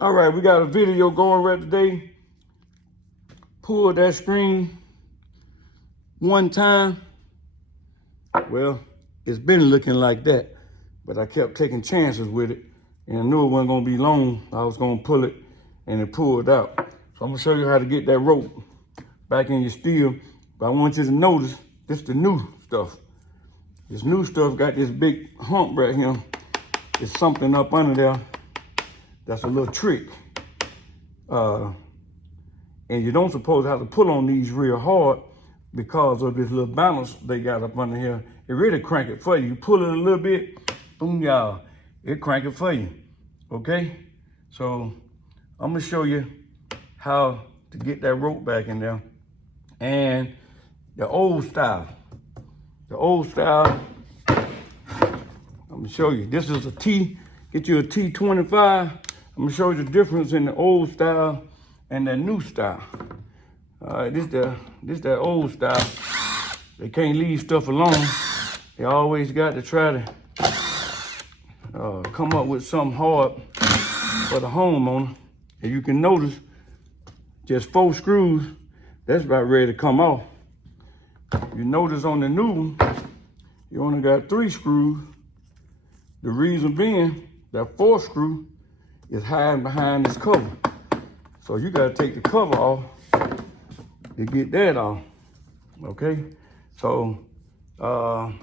All right, we got a video going right today. Pull that screen one time. Well, it's been looking like that, but I kept taking chances with it, and I knew it wasn't gonna be long. I was gonna pull it, and it pulled out. So I'm gonna show you how to get that rope back in your Stihl. But I want you to notice, this is the new stuff. This new stuff got this big hump right here. There's something up under there. That's a little trick. And you don't supposed to have to pull on these real hard because of this little balance they got up under here. It really crank it for you. You pull it a little bit, boom, y'all. It crank it for you, okay? So I'm gonna show you how to get that rope back in there. And the old style, I'm gonna show you. This is a T, get you a T25. I'm gonna show you the difference in the old style and that new style. All right, this that old style. They can't leave stuff alone. They always got to try to come up with something hard for the homeowner. And you can notice, just 4 screws, that's about ready to come off. You notice on the new one, you only got 3 screws. The reason being, that 4th screw is hiding behind this cover. So you gotta take the cover off to get that off, okay? So, let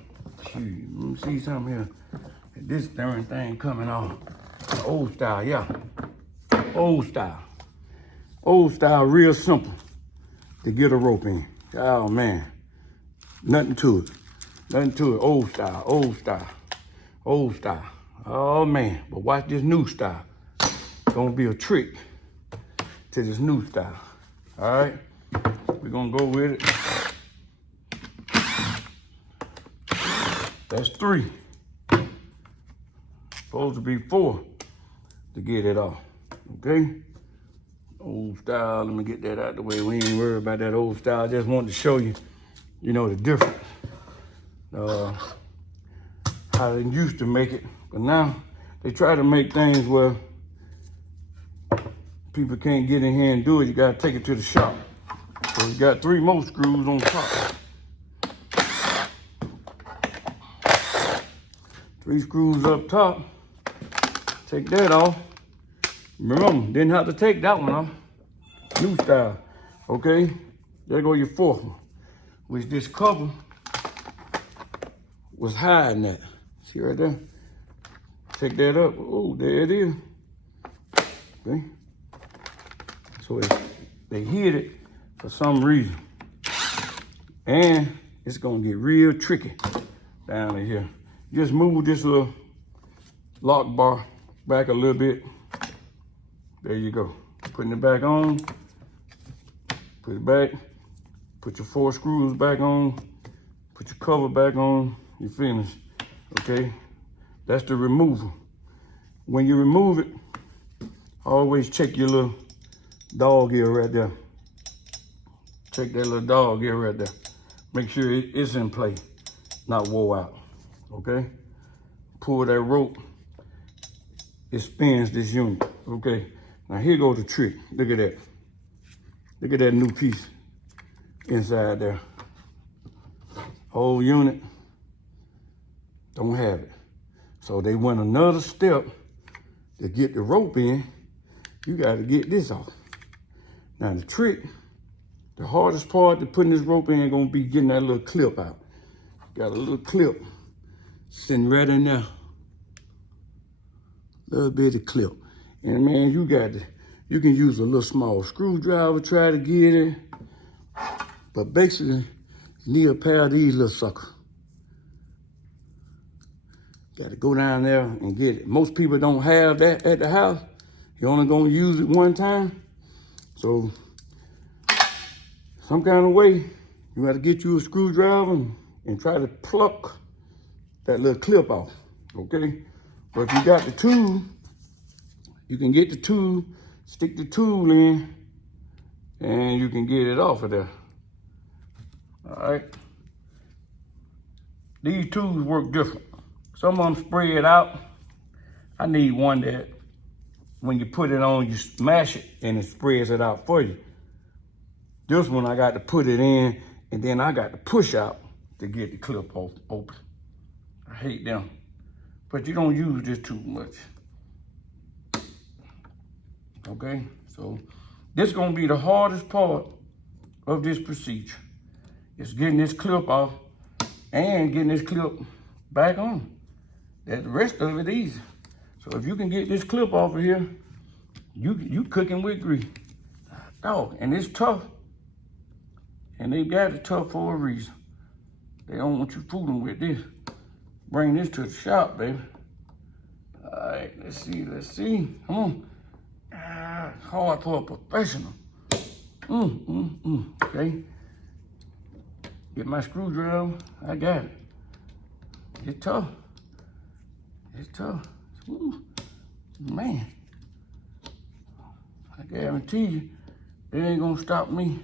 me see something here. This darn thing coming off. Old style, yeah. Old style. Old style, real simple to get a rope in. Oh man, nothing to it. Nothing to it, old style, old style, old style. Oh man, but watch this new style. It's gonna be a trick to this new style. All right, we're gonna go with it. That's 3. Supposed to be 4 to get it off, okay? Old style, let me get that out the way. We ain't worried about that old style. I just wanted to show you, you know, the difference. How they used to make it, but now they try to make things where people can't get in here and do it. You gotta take it to the shop. So you got 3 more screws on top. 3 screws up top. Take that off. Remember, didn't have to take that one off. New style, okay? There go your 4th one, which this cover was hiding that. See right there? Take that up. Oh, there it is. Okay. So they hid it for some reason. And it's gonna get real tricky down in here. Just move this little lock bar back a little bit. There you go. Putting it back on. Put it back. Put your 4 screws back on. Put your cover back on. You finished. Okay? That's the removal. When you remove it, always check your little dog ear right there. Check that little dog ear right there. Make sure it's in place, not wore out. Okay? Pull that rope. It spins this unit. Okay? Now here goes the trick. Look at that. Look at that new piece inside there. Whole unit don't have it. So they went another step to get the rope in. You got to get this off. Now the trick, the hardest part to putting this rope in gonna be getting that little clip out. Got a little clip sitting right in there. Little bitty clip. And man, you can use a little small screwdriver, try to get it. But basically, you need a pair of these little suckers. Got to go down there and get it. Most people don't have that at the house. You're only gonna use it one time. So, some kind of way, you got to get you a screwdriver and try to pluck that little clip off, okay? But if you got the tool, you can get the tool, stick the tool in, and you can get it off of there. All right? These tools work different. Some of them spray it out. I need one that when you put it on, you smash it and it spreads it out for you. This one, I got to put it in and then I got to push out to get the clip open. I hate them, but you don't use this too much. Okay, so this is gonna be the hardest part of this procedure. It's getting this clip off and getting this clip back on. The rest of it easy. So if you can get this clip off of here, you cooking with grease. Oh, and it's tough. And they got it tough for a reason. They don't want you fooling with this. Bring this to the shop, baby. All right, let's see. Come on. Hard for a professional. Okay. Get my screwdriver. I got it. It's tough. It's tough. Ooh, man. I guarantee you, it ain't gonna stop me.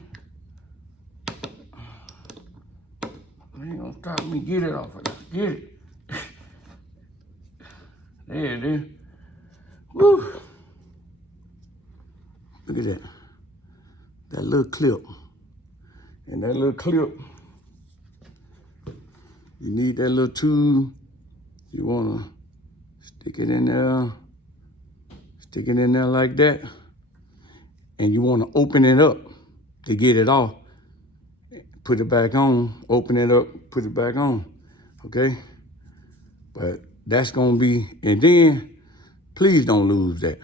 It ain't gonna stop me. Get it off of there. Get it. There it is. Woo. Look at that. That little clip. And that little clip, you need that little tube. You wanna stick it in there. Stick it in there like that. And you wanna open it up to get it off. Put it back on, open it up, put it back on, okay? But that's gonna be, and then please don't lose that.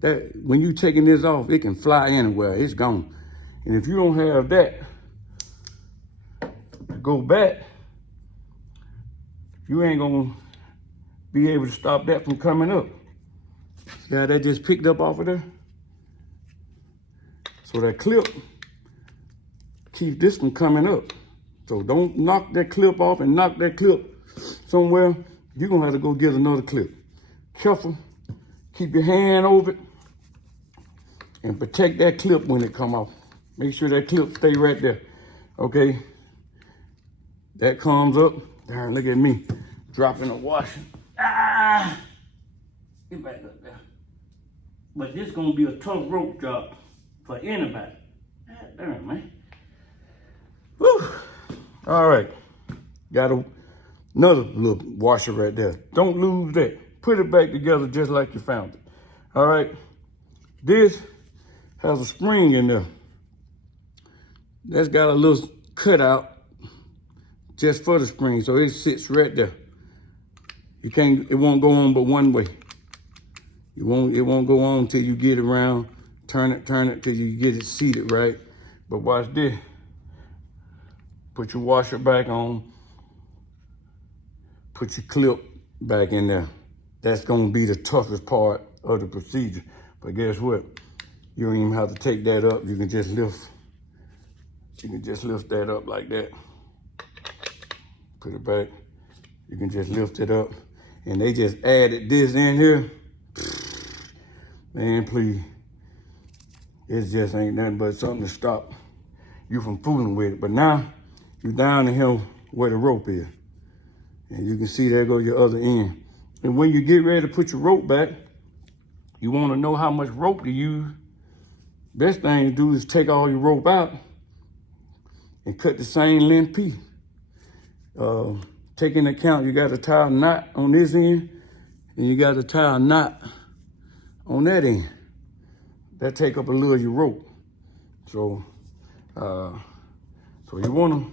That when you taking this off, it can fly anywhere, it's gone. And if you don't have that to go back, you ain't gonna be able to stop that from coming up. See how that just picked up off of there? So that clip keep this from coming up. So don't knock that clip off and knock that clip somewhere. You're gonna have to go get another clip. Careful, keep your hand over it and protect that clip when it come off. Make sure that clip stay right there, okay? That comes up, darn, look at me, dropping the washer. Ah, get back up there. But this gonna be a tough rope job for anybody. God damn, man. Woo. All right, got another little washer right there. Don't lose that. Put it back together just like you found it. All right, this has a spring in there. That's got a little cutout just for the spring, so it sits right there. You can't, it won't go on but one way. It won't go on till you get around, turn it till you get it seated right. But watch this. Put your washer back on. Put your clip back in there. That's gonna be the toughest part of the procedure. But guess what? You don't even have to take that up. You can just lift. You can just lift that up like that. Put it back. You can just lift it up. And they just added this in here. Man, please. It just ain't nothing but something to stop you from fooling with it. But now, you're down the hill where the rope is. And you can see there goes your other end. And when you get ready to put your rope back, you want to know how much rope to use. Best thing to do is take all your rope out and cut the same length piece. Take into account you got to tie a knot on this end and you got to tie a knot on that end. That take up a little of your rope. So you want to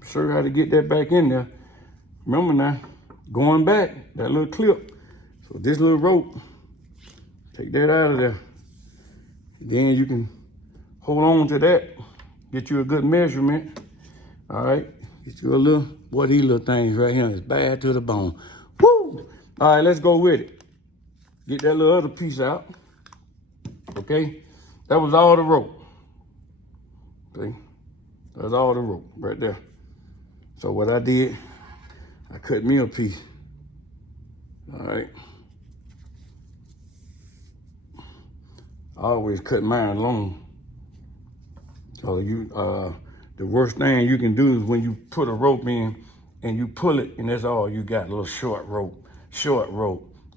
be sure how to get that back in there. Remember now, going back, that little clip. So this little rope, take that out of there. Then you can hold on to that, get you a good measurement. All right, get you a little, boy, these little things right here is bad to the bone. Woo! All right, let's go with it. Get that little other piece out, okay? That was all the rope, okay? That's all the rope right there. So what I did, I cut me a piece, all right? I always cut mine long. So the worst thing you can do is when you put a rope in and you pull it and that's all you got, a little short rope.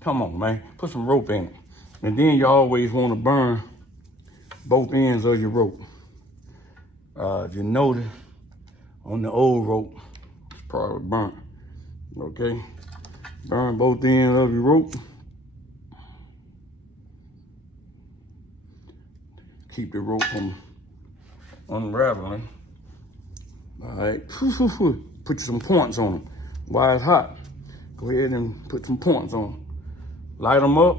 Come on, man, put some rope in it. And then you always want to burn both ends of your rope. If you notice, on the old rope, it's probably burnt, okay? Burn both ends of your rope. Keep the rope from unraveling. All right, put some points on them. While it's hot, go ahead and put some points on them. Light them up,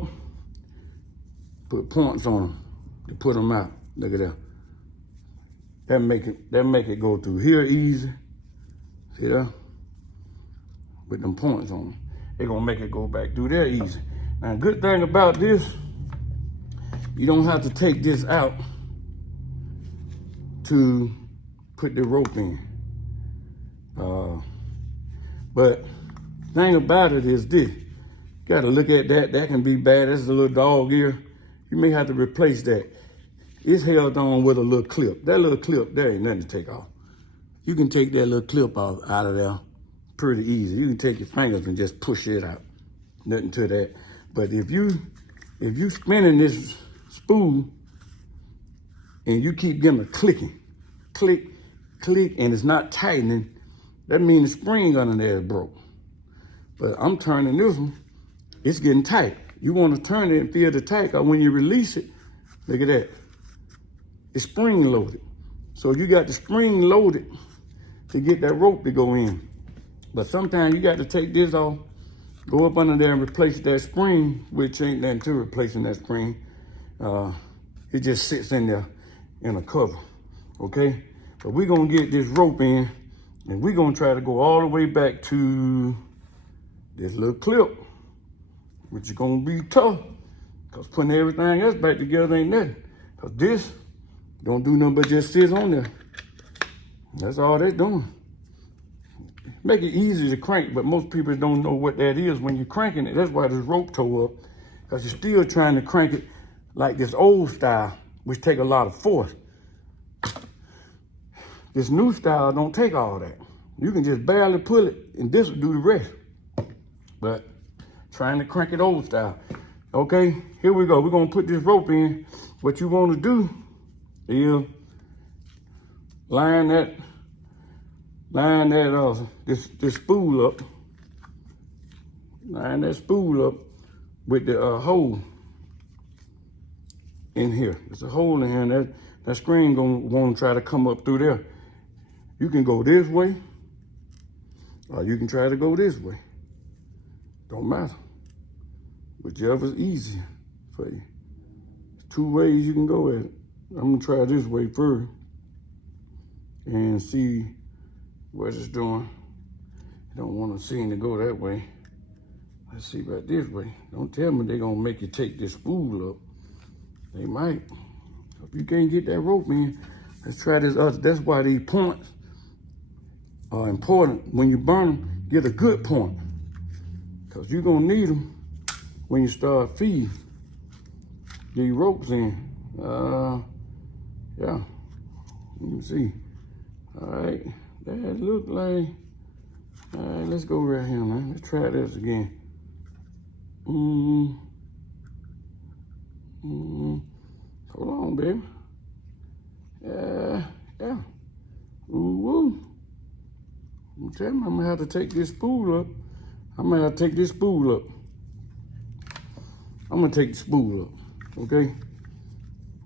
put points on them to put them out. Look at that. That make it go through here easy. See that? With them points on them. They're gonna make it go back through there easy. Now, good thing about this, you don't have to take this out to put the rope in. But thing about it is this. You gotta look at that. That can be bad. That's a little dog ear. You may have to replace that. It's held on with a little clip. That little clip, there ain't nothing to take off. You can take that little clip out of there pretty easy. You can take your fingers and just push it out. Nothing to that. But if you spinning this spool and you keep getting a clicking, click, click, and it's not tightening, that means the spring under there is broke. But I'm turning this one, it's getting tight. You want to turn it and feel the tight, because when you release it, look at that. It's spring loaded. So you got the spring loaded to get that rope to go in. But sometimes you got to take this off, go up under there and replace that spring, which ain't nothing to replacing that spring. It just sits in there in a cover, okay? But we're gonna get this rope in, and we're gonna try to go all the way back to this little clip, which is gonna be tough, because putting everything else back together ain't nothing. Because this don't do nothing but just sit on there. That's all they're doing. Make it easy to crank, but most people don't know what that is when you're cranking it. That's why this rope tore up, because you're still trying to crank it like this old style, which take a lot of force. This new style don't take all that. You can just barely pull it, and this will do the rest. But trying to crank it old style. Okay, here we go. We're gonna put this rope in. What you want to do is line this spool up. Line that spool up with the hole in here. There's a hole in here, and that screen gonna want to try to come up through there. You can go this way, or you can try to go this way. Don't matter. Whichever's easier for you. There's two ways you can go at it. I'm gonna try this way first and see what it's doing. You don't want to seem to go that way. Let's see about this way. Don't tell me they're gonna make you take this spool up. They might. If you can't get that rope in, let's try this other. That's why these points are important. When you burn them, get a good point, because you're gonna need them when you start feeding these ropes in. Yeah, let me see. All right, that look like, all right, let's go right here, man. Let's try this again. Hold on, baby. Yeah. Ooh. I'm telling you, I'm gonna have to take this spool up. I'm gonna have to take this spool up. I'm gonna take the spool up, okay?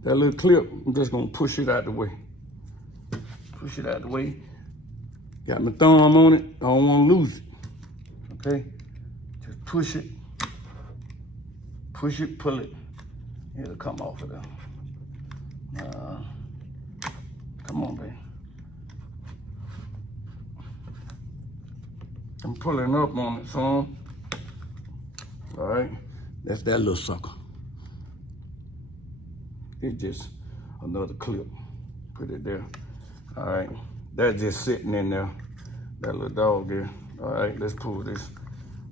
That little clip, I'm just gonna push it out the way. Push it out the way. Got my thumb on it, I don't wanna lose it, okay? Just push it, pull it. It'll come off of there. Come on, baby. I'm pulling up on it some. All right, that's that little sucker. It's just another clip. Put it there. All right, that's just sitting in there. That little dog there. All right, let's pull this.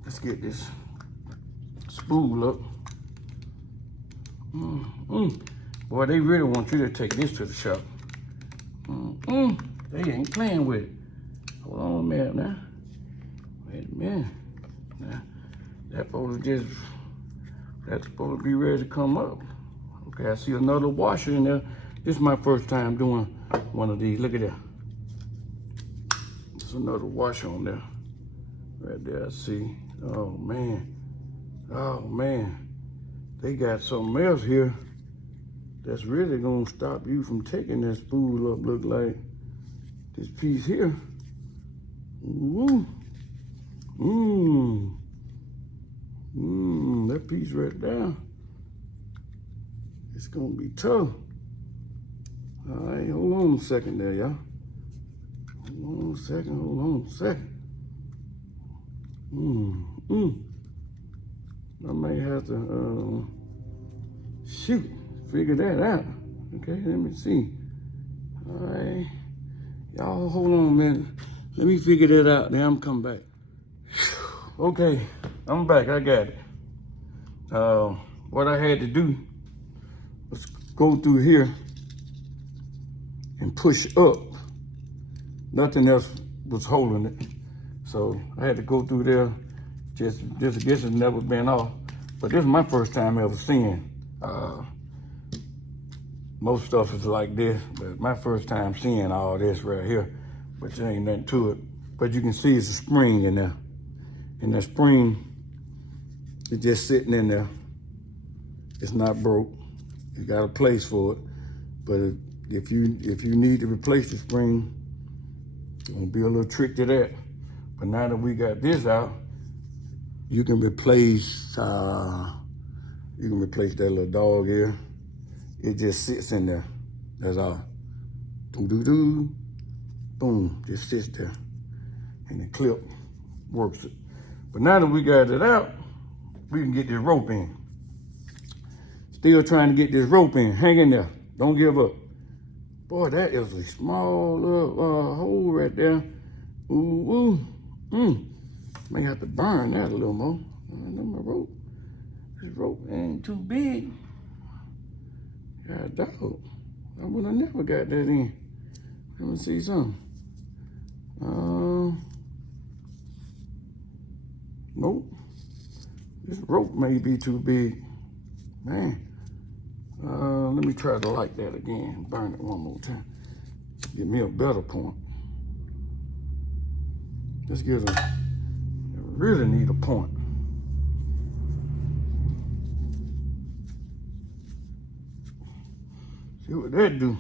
Let's get this spool up. Boy, they really want you to take this to the shop. They ain't playing with it. Hold on a minute now. Wait a minute. Now, that That's supposed to be ready to come up. Okay, I see another washer in there. This is my first time doing one of these. Look at that. There's another washer on there. Right there, I see. Oh man. Oh man. They got something else here that's really gonna stop you from taking that spool up. Look like this piece here. Woo. That piece right there. It's gonna be tough. All right, hold on a second there, y'all. Hold on a second. I may have to figure that out. Okay, let me see. All right, y'all hold on a minute. Let me figure that out, then I'm coming back. Okay, I'm back, I got it. What I had to do was go through here and push up. Nothing else was holding it. So I had to go through there, just I guess it's never been off. But this is my first time ever seeing. Most stuff is like this, but my first time seeing all this right here, but there ain't nothing to it. But you can see it's a spring in there. And that spring is just sitting in there. It's not broke. You got a place for it. But if you need to replace the spring, it's gonna be a little trick to that. But now that we got this out, you can replace that little dog here. It just sits in there. That's all. Boom, just sits there. And the clip works it. But now that we got it out, we can get this rope in. Still trying to get this rope in. Hang in there. Don't give up. Boy, that is a small little hole right there. May have to burn that a little more. I know my rope. This rope ain't too big. God dog. I would have never got that in. Let me see something. Nope. This rope may be too big. Man. Let me try to light that again. Burn it one more time. Give me a better point. Let's get I really need a point. See what that do.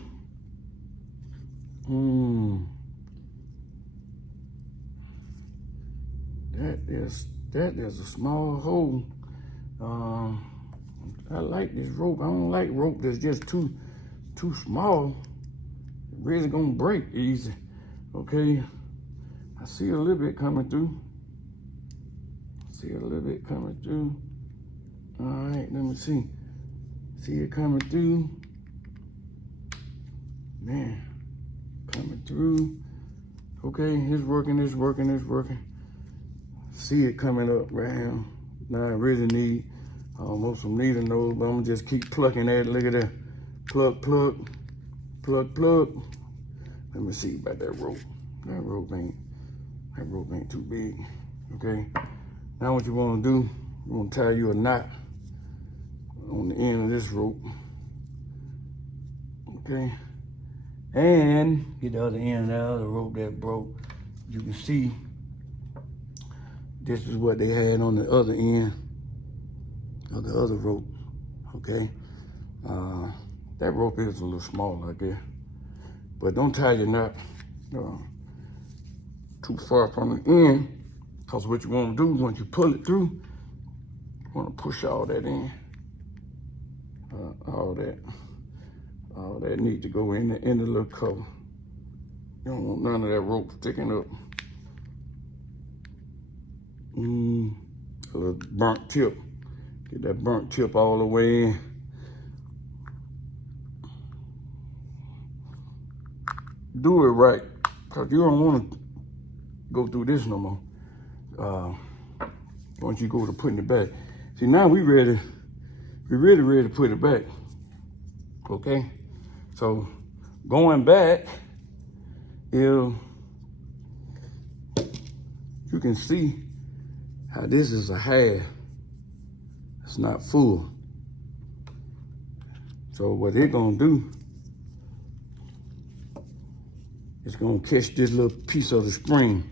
That is a small hole. I like this rope. I don't like rope that's just too small. It really gonna break easy. Okay, I see a little bit coming through. All right, let me see. See it coming through. Man, coming through. Okay, it's working. See it coming up right here. Now I really need almost some needle nose, but I'm gonna just keep plucking at it. Look at that. Plug. Let me see about that rope. That rope ain't too big. Okay. Now what you wanna do, you wanna tie you a knot on the end of this rope. Okay. And get the other end out of the rope that broke. You can see this is what they had on the other end of the other rope, okay? That rope is a little small, I guess. But don't tie your knot too far from the end, because what you want to do, once you pull it through, you want to push all that in. All that need to go in the little cover. You don't want none of that rope sticking up. A little burnt tip. Get that burnt tip all the way in. Do it right, because you don't want to go through this no more. Once you go to putting it back. See, now we really ready to put it back. Okay? So going back, you can see how this is a half. It's not full. So what it's gonna do, it's gonna catch this little piece of the spring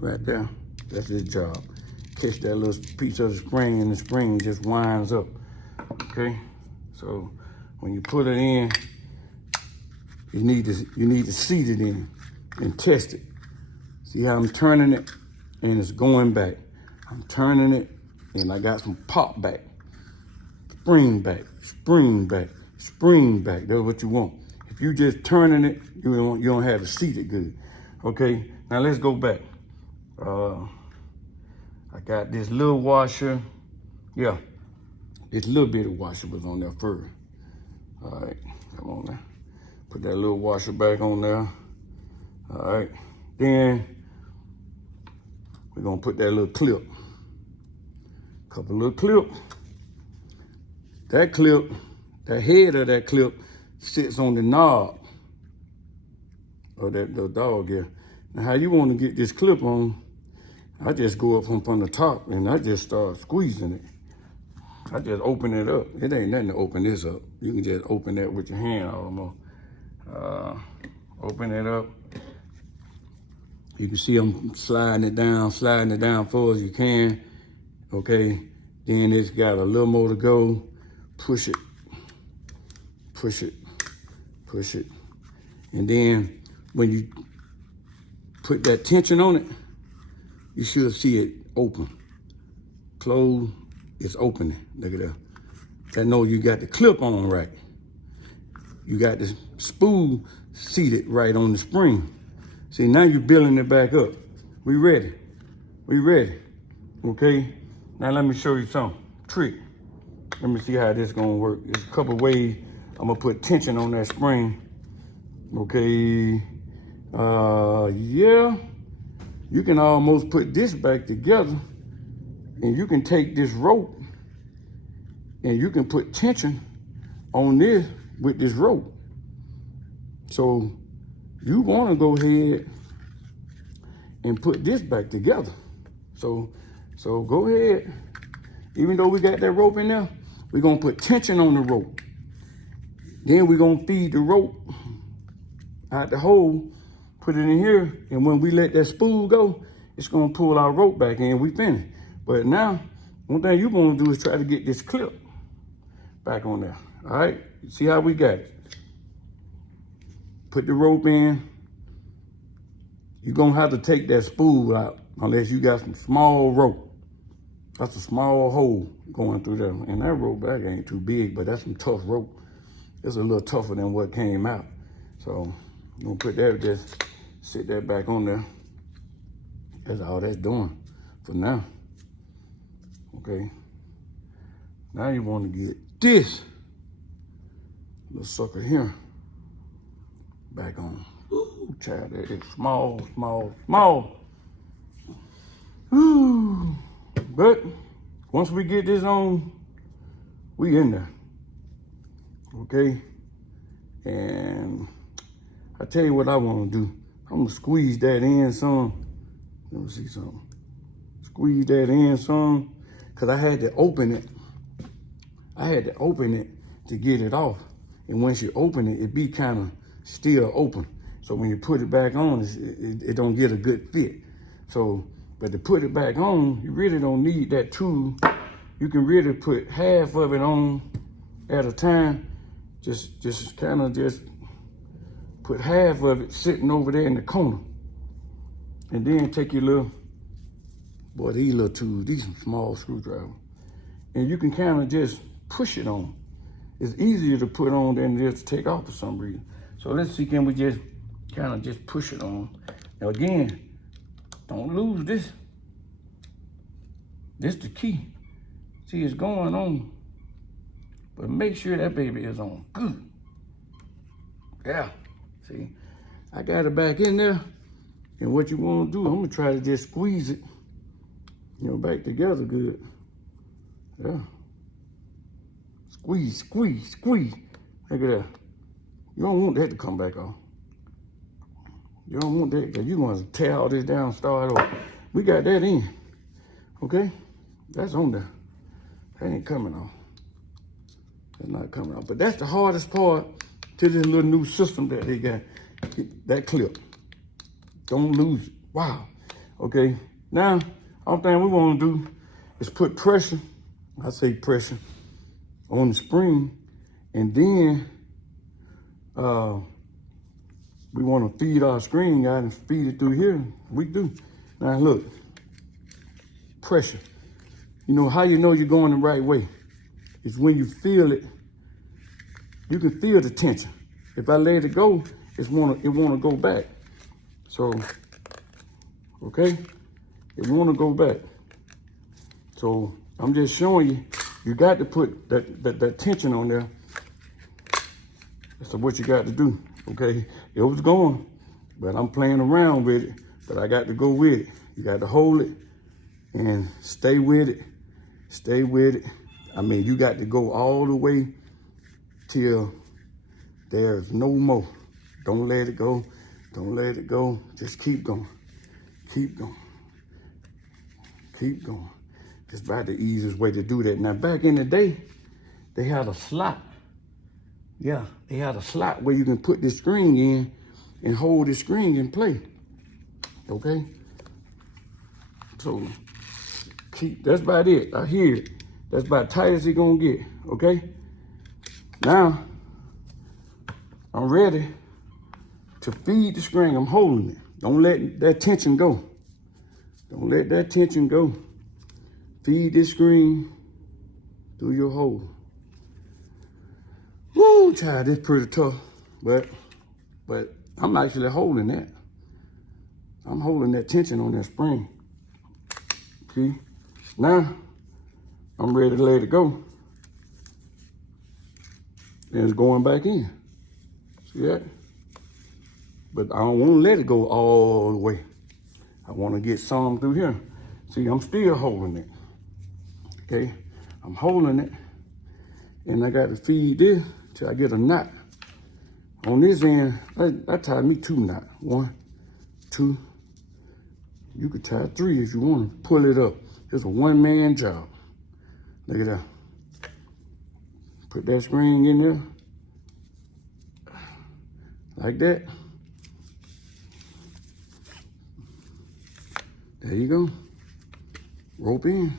right there. That's its job. Catch that little piece of the spring, and the spring just winds up, okay? So when you put it in, you need to seat it in and test it. See how I'm turning it and it's going back. I'm turning it and I got some pop back. Spring back, spring back, spring back. That's what you want. If you just turning it, you don't have to seat it good. Okay, now let's go back. I got this little washer. Yeah, this little bit of washer was on there first. All right, come on now. Put that little washer back on there. All right, then we're gonna put that little clip. Couple little clips. That clip, the head of that clip sits on the knob of that little dog here. Now how you want to get this clip on, I just go up from the top and I just start squeezing it. I just open it up. It ain't nothing to open this up. You can just open that with your hand almost. Open it up. You can see I'm sliding it down far as you can. Okay, then it's got a little more to go. Push it, push it, push it. And then when you put that tension on it, you should see it open. Close, it's opening. Look at that. That know you got the clip on right. You got the spool seated right on the spring. See, now you're building it back up. We ready. We ready. Okay? Now let me show you something. Trick. Let me see how this gonna work. There's a couple ways I'm gonna put tension on that spring. Okay. Yeah. You can almost put this back together and you can take this rope and you can put tension on this with this rope. So you wanna go ahead and put this back together. So go ahead. Even though we got that rope in there, we're gonna put tension on the rope. Then we're gonna feed the rope out the hole, put it in here, and when we let that spool go, it's gonna pull our rope back in, we finish. But now, one thing you're gonna do is try to get this clip back on there, all right? See how we got it. Put the rope in. You're gonna have to take that spool out unless you got some small rope. That's a small hole going through there. And that rope back ain't too big, but that's some tough rope. It's a little tougher than what came out. So I'm gonna put that, just sit that back on there. That's all that's doing for now. Okay. Now you wanna get this little sucker here back on. Ooh, child, that is small, small, small. Ooh. But once we get this on, we in there, okay? And I tell you what I want to do. I'm gonna squeeze that in some. Let me see something. Squeeze that in some, cause I had to open it. I had to open it to get it off. And once you open it, it be kind of still open. So when you put it back on, it don't get a good fit. So, but to put it back on, you really don't need that tool. You can really put half of it on at a time. Just kind of just put half of it sitting over there in the corner. And then take your little, boy, these little tools, these some small screwdrivers. And you can kind of just push it on. It's easier to put on than it is to take off for some reason. So let's see, can we just kind of just push it on. Now again, don't lose this. This the key. See, it's going on, but make sure that baby is on good. Yeah, see, I got it back in there. And what you want to do, I'm gonna try to just squeeze it, back together good. Yeah. Squeeze, squeeze, squeeze. Look at that. You don't want that to come back off. You don't want that, because you're going to tear all this down and start over. We got that in, okay? That's on there. That ain't coming off. That's not coming off. But that's the hardest part to this little new system that they got. That clip. Don't lose it. Wow. Okay. Now, all thing we want to do is put pressure, I say pressure, on the spring, and then we want to feed our screen out and feed it through here. We do. Now look, pressure. You know how you know you're going the right way? It's when you feel it. You can feel the tension. If I let it go, it wanna go back. So, okay, it wanna go back. So I'm just showing you, you got to put that tension on there. So what you got to do, okay? It was going, but I'm playing around with it, but I got to go with it. You got to hold it and stay with it, stay with it. I mean, you got to go all the way till there's no more. Don't let it go. Don't let it go. Just keep going. Keep going. Keep going. It's about the easiest way to do that. Now, back in the day, they had a slot. Yeah, they had a slot where you can put this string in and hold the string in play. Okay? So, that's about it. I hear it. That's about tight as it's gonna get. Okay? Now, I'm ready to feed the string. I'm holding it. Don't let that tension go. Don't let that tension go. Feed this string through your hole. Woo, child, this pretty tough, but I'm actually holding that. I'm holding that tension on that spring. See? Now, I'm ready to let it go. And it's going back in. See that? But I don't want to let it go all the way. I want to get some through here. See, I'm still holding it. Okay? I'm holding it. And I got to feed this till I get a knot. On this end, I tied me 2 knots. 1, 2. You could tie 3 if you want to pull it up. It's a one-man job. Look at that. Put that string in there. Like that. There you go. Rope in.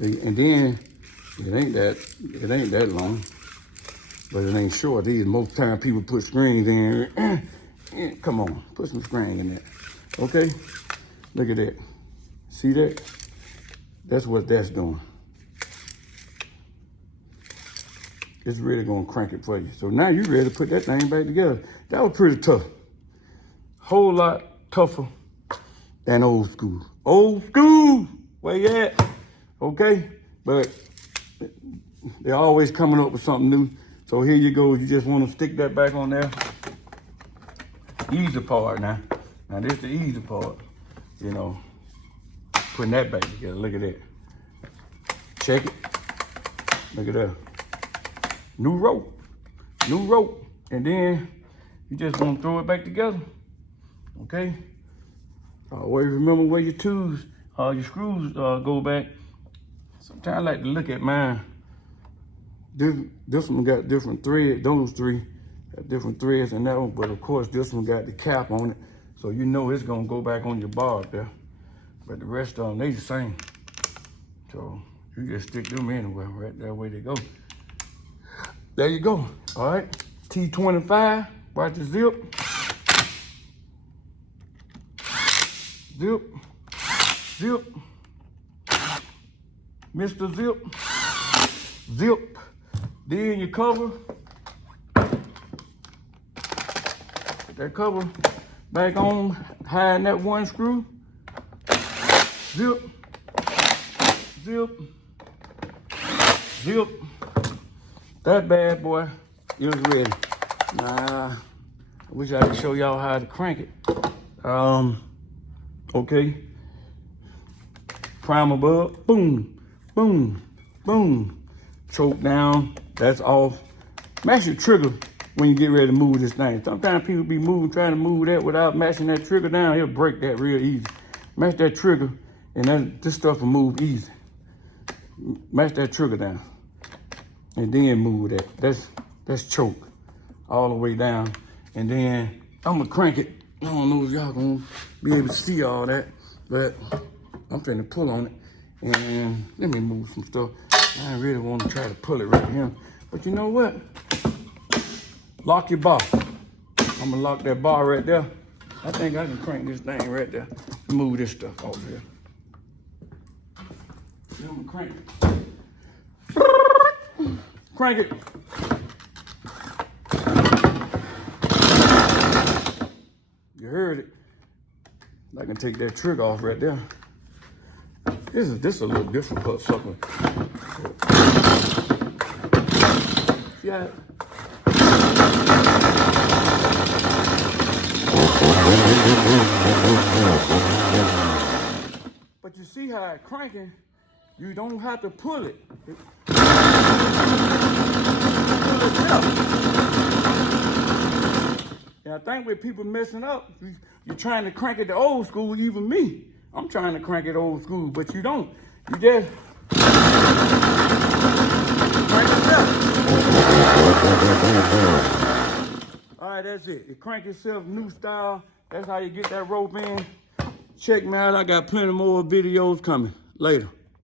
And then it ain't that long, but it ain't short. These most time people put strings in. Come on, put some string in there. Okay? Look at that. See that? That's what that's doing. It's really gonna crank it for you. So now you're ready to put that thing back together. That was pretty tough. Whole lot tougher than old school. Old school, where you at? Okay, but they're always coming up with something new. So here you go. You just want to stick that back on there. Easy part now. Now this is the easy part. You know, putting that back together. Look at that. Check it. Look at that. New rope. New rope. And then you just want to throw it back together. Okay? Always remember where your tools, your screws go back. Sometimes I like to look at mine. This one got different threads. Those 3 have different threads than that one, but of course this one got the cap on it, so you know it's gonna go back on your bar up there. But the rest of them, they the same. So you just stick them anywhere, right that way they go. There you go. All right, T25. Watch the zip. Zip. Zip. Mr. Zip. Zip. Then you cover. Put that cover back on, hiding that one screw. Zip. Zip. Zip. That bad boy is ready. Nah, I wish I could show y'all how to crank it. Okay. Primer bulb, boom, boom, boom. Choke down, that's off. Mash your trigger when you get ready to move this thing. Sometimes people be trying to move that without mashing that trigger down. He'll break that real easy. Mash that trigger, and this stuff will move easy. Mash that trigger down. And then move that. That's choke. All the way down. And then I'm gonna crank it. I don't know if y'all gonna be able to see all that, but I'm finna pull on it. And let me move some stuff. I really want to try to pull it right here. But you know what? Lock your bar. I'm gonna lock that bar right there. I think I can crank this thing right there. Move this stuff off here. Then I'm gonna crank it. Crank it. You heard it. I can take that trigger off right there. This is a little difficult sucker. Yeah. But you see how it's cranking, you don't have to pull it. And I think with people messing up, you're trying to crank it the old school, even me. I'm trying to crank it old school, but you don't. You just crank it up. All right, that's it. You crank yourself new style. That's how you get that rope in. Check me out. I got plenty more videos coming. Later.